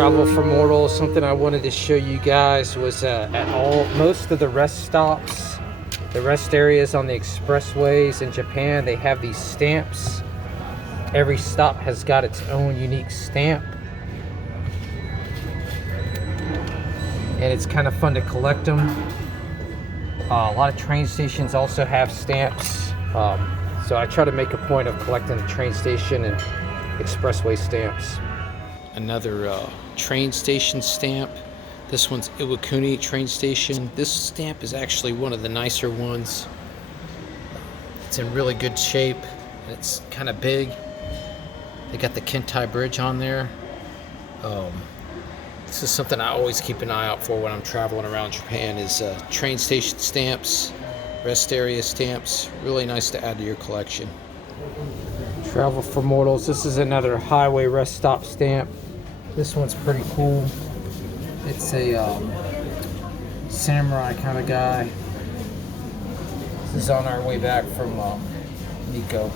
Travel for mortals. Something I wanted to show you guys was at most of the rest stops, the rest areas on the expressways in Japan, they have these stamps. Every stop has got its own unique stamp, and it's kind of fun to collect them. A lot of train stations also have stamps, so I try to make a point of collecting the train station and expressway stamps. Another train station stamp. This one's Iwakuni train station. This stamp is actually one of the nicer ones. It's in really good shape. It's kind of big. They got the Kentai Bridge on there. This is something I always keep an eye out for when I'm traveling around Japan, is train station stamps, rest area stamps. Really nice to add to your collection. Travel for mortals. This is another highway rest stop stamp. This one's pretty cool. It's a samurai kind of guy. This is on our way back from Nikko.